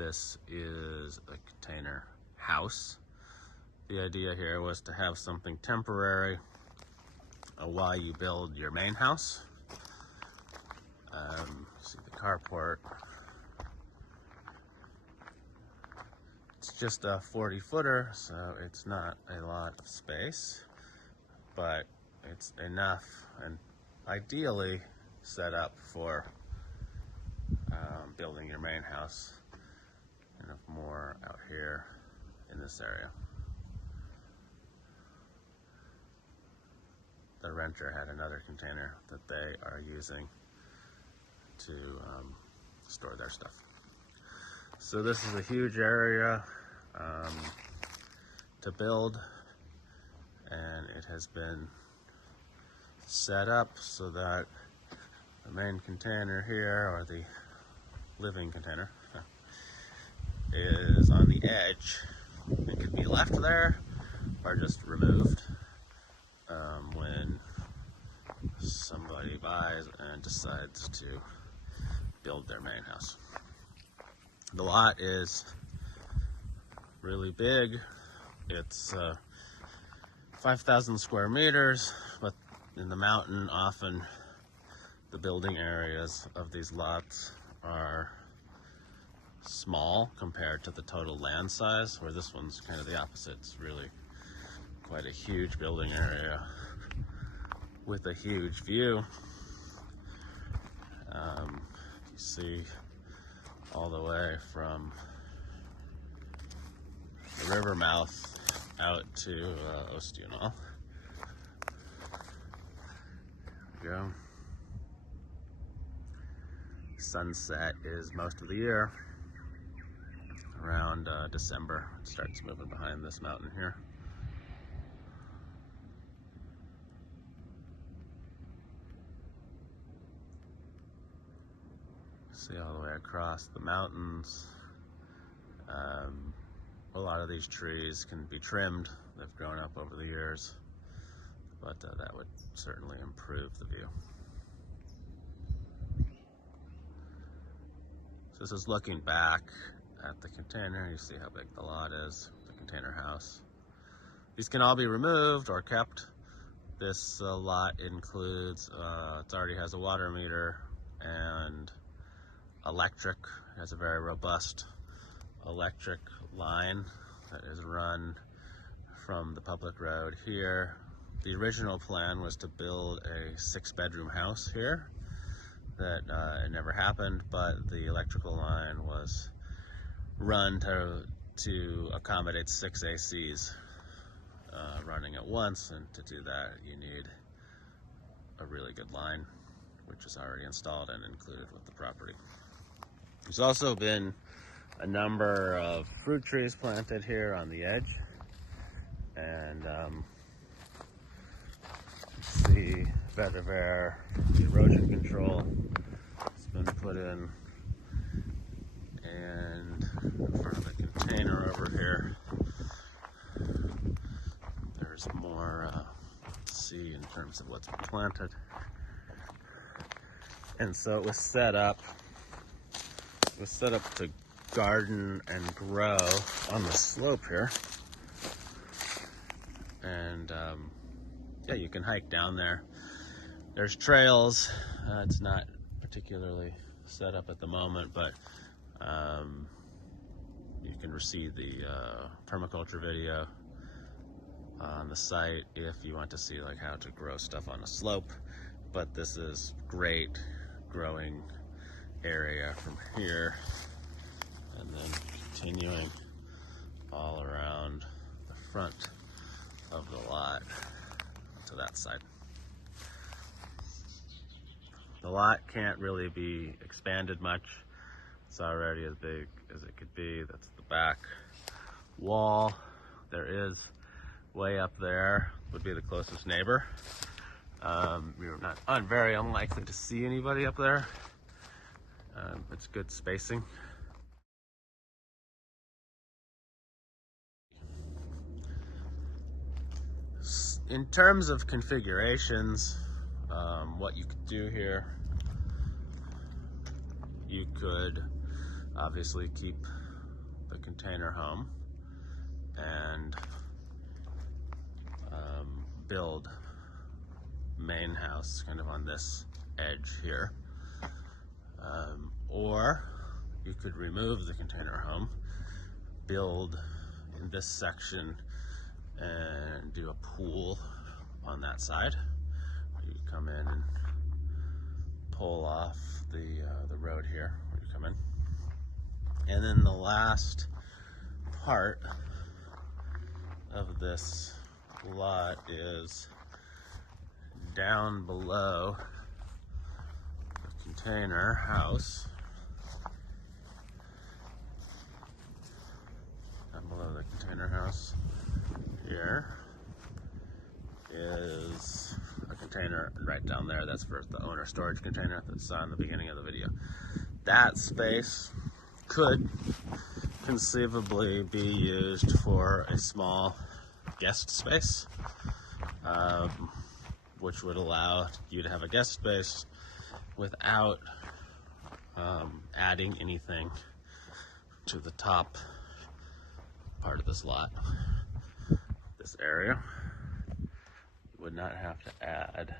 this is a container house. The idea here was to have something temporary while you build your main house. See the carport. It's just a 40-footer, so it's not a lot of space, but it's enough and ideally set up for building your main house. Enough more out here in this area. The renter had another container that they are using to store their stuff. So this is a huge area to build, and it has been set up so that the main container here, or the living container, is on the edge. It could be left there or just removed when somebody buys and decides to build their main house. The lot is really big. It's 5,000 square meters, but in the mountain, often the building areas of these lots are small compared to the total land size, where this one's kind of the opposite. It's really quite a huge building area with a huge view. You see all the way from the river mouth out to Ostional. There we go. Sunset is most of the year. Around December, it starts moving behind this mountain here. See all the way across the mountains. A lot of these trees can be trimmed. They've grown up over the years, but that would certainly improve the view. So this is looking back at the container. You see how big the lot is, the container house. These can all be removed or kept. This lot includes, it already has a water meter and electric. It has a very robust electric line that is run from the public road here. The original plan was to build a 6-bedroom house here. That it never happened, but the electrical line was run to accommodate 6 ACs running at once, and to do that you need a really good line, which is already installed and included with the property. There's also been a number of fruit trees planted here on the edge, and see vetiver, the erosion control has been put in, and in front of the container over here there's more to see in terms of what's been planted. And so it was set up to garden and grow on the slope here, and yeah, you can hike down there. There's trails. It's not particularly set up at the moment, but you can receive the permaculture video on the site if you want to see like how to grow stuff on a slope. But this is great growing area from here, and then continuing all around the front of the lot to that side. The lot can't really be expanded much. It's already as big as it could be. That's the back wall. There is way up there, would be the closest neighbor. You're not very unlikely to see anybody up there. It's good spacing. In terms of configurations, what you could do here, you could obviously keep the container home and build main house kind of on this edge here. Or you could remove the container home, build in this section and do a pool on that side. You come in and pull off the road here where you come in. And then the last part of this lot is down below the container house. Down below the container house here is a container right down there. That's for the owner storage container that saw in the beginning of the video. That space could conceivably be used for a small guest space, which would allow you to have a guest space without adding anything to the top part of this lot. This area, you would not have to add,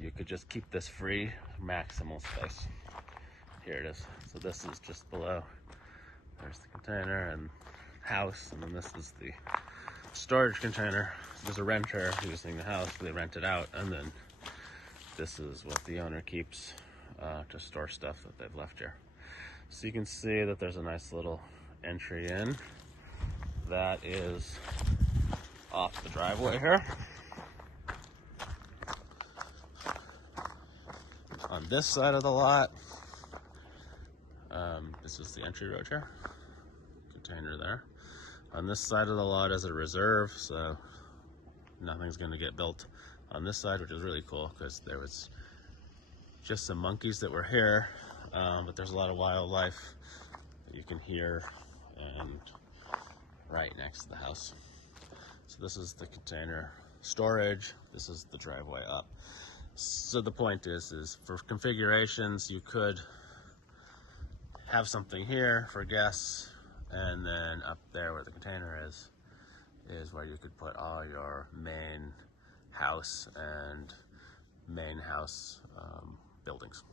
you could just keep this free, maximal space. Here it is. So this is just below. There's the container and house, and then this is the storage container. So there's a renter using the house, they rent it out, and then this is what the owner keeps to store stuff that they've left here. So you can see that there's a nice little entry in. That is off the driveway here. On this side of the lot, this is the entry road here. Container there. On this side of the lot is a reserve, so nothing's going to get built on this side, which is really cool because there was just some monkeys that were here, but there's a lot of wildlife that you can hear and right next to the house. So this is the container storage. This is the driveway up. So the point is for configurations, you could have something here for guests, and then up there where the container is where you could put all your main house and main house buildings.